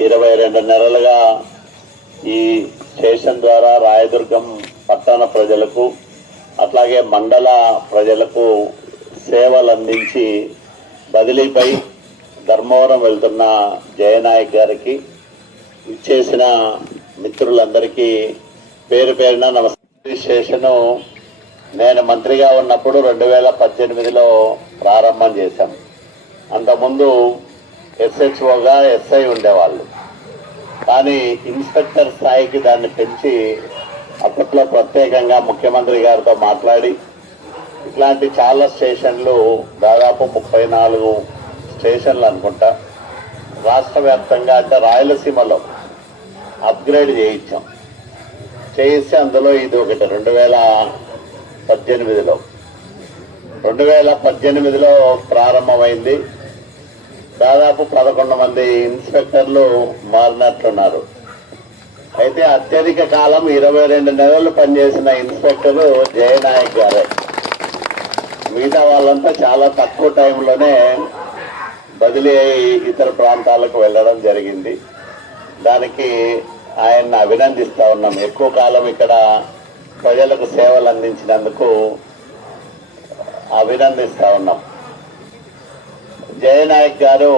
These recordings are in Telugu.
22 నెలలుగా ఈ స్టేషన్ ద్వారా రాయదుర్గం పట్టణ ప్రజలకు అట్లాగే మండల ప్రజలకు సేవలు అందించి బదిలీపై ధర్మవరం వెళ్తున్న జయనాయక్ గారికి ఇచ్చేసిన మిత్రులందరికీ పేరు పేరున నమస్తే. స్టేషను నేను మంత్రిగా ఉన్నప్పుడు 2018లో ప్రారంభం చేశాం. అంతకుముందు ఎస్హెచ్ఓగా ఎస్ఐ ఉండేవాళ్ళు, కానీ ఇన్స్పెక్టర్ స్థాయికి దాన్ని పెంచి అప్పట్లో ప్రత్యేకంగా ముఖ్యమంత్రి గారితో మాట్లాడి ఇట్లాంటి చాలా స్టేషన్లు దాదాపు 34 స్టేషన్లు అనుకుంటా రాష్ట్ర వ్యాప్తంగా అంటే రాయలసీమలో అప్గ్రేడ్ చేయించాం. చేయిస్తే అందులో ఇది ఒకటి 2018లో ప్రారంభమైంది. దాదాపు 11 మంది ఇన్స్పెక్టర్లు మారినట్లున్నారు. అయితే అత్యధిక కాలం 22 నెలలు పనిచేసిన ఇన్స్పెక్టరు జయనాయక్ గారే. మిగతా వాళ్ళంతా చాలా తక్కువ టైంలోనే బదిలీ అయి ఇతర ప్రాంతాలకు వెళ్ళడం జరిగింది. దానికి ఆయన్ని అభినందిస్తా ఉన్నాం. ఎక్కువ కాలం ఇక్కడ ప్రజలకు సేవలు అందించినందుకు అభినందిస్తా ఉన్నాం. జయనాయక్ గారు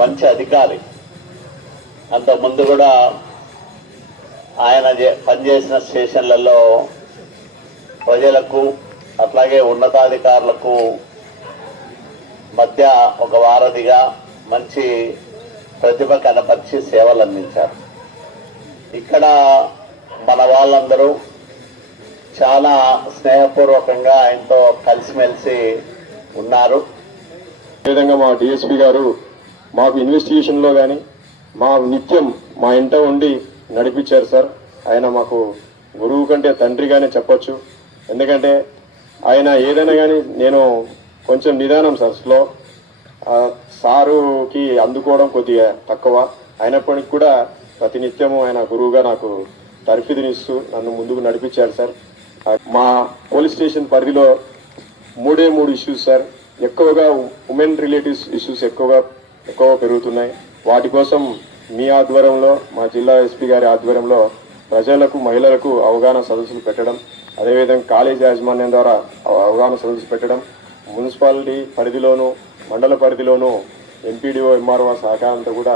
మంచి అధికారి. అంతకుముందు కూడా ఆయన పనిచేసిన స్టేషన్లలో ప్రజలకు అట్లాగే ఉన్నతాధికారులకు మధ్య ఒక వారధిగా మంచి ప్రతిభ కనపరిచి సేవలు అందించారు. ఇక్కడ మన వాళ్ళందరూ చాలా స్నేహపూర్వకంగా ఆయనతో కలిసిమెలిసి ఉన్నారు. అదేవిధంగా మా డిఎస్పీ గారు మాకు ఇన్వెస్టిగేషన్లో కానీ నిత్యం మా ఇంట ఉండి నడిపించారు సార్. ఆయన మాకు గురువు కంటే తండ్రిగానే చెప్పొచ్చు. ఎందుకంటే ఆయన ఏదైనా కానీ నేను కొంచెం నిదానం సార్, స్లో. సారుకి అందుకోవడం కొద్దిగా తక్కువ అయినప్పటికీ కూడా ప్రతినిత్యము ఆయన గురువుగా నాకు తర్ఫీదునిస్తూ నన్ను ముందుకు నడిపించారు సార్. మా పోలీస్ స్టేషన్ పరిధిలో 3 ఇష్యూస్ సార్. ఎక్కువగా ఉమెన్ రిలేటివ్స్ ఇష్యూస్ ఎక్కువ పెరుగుతున్నాయి. వాటి కోసం మీ ఆధ్వర్యంలో, మా జిల్లా ఎస్పీ గారి ఆధ్వర్యంలో ప్రజలకు, మహిళలకు అవగాహన సదస్సులు పెట్టడం, అదేవిధంగా కాలేజ్ యాజమాన్యం ద్వారా అవగాహన సదస్సులు పెట్టడం, మున్సిపాలిటీ పరిధిలోనూ మండల పరిధిలోనూ ఎంపీడీఓ ఎంఆర్ఓ సహకారంతో కూడా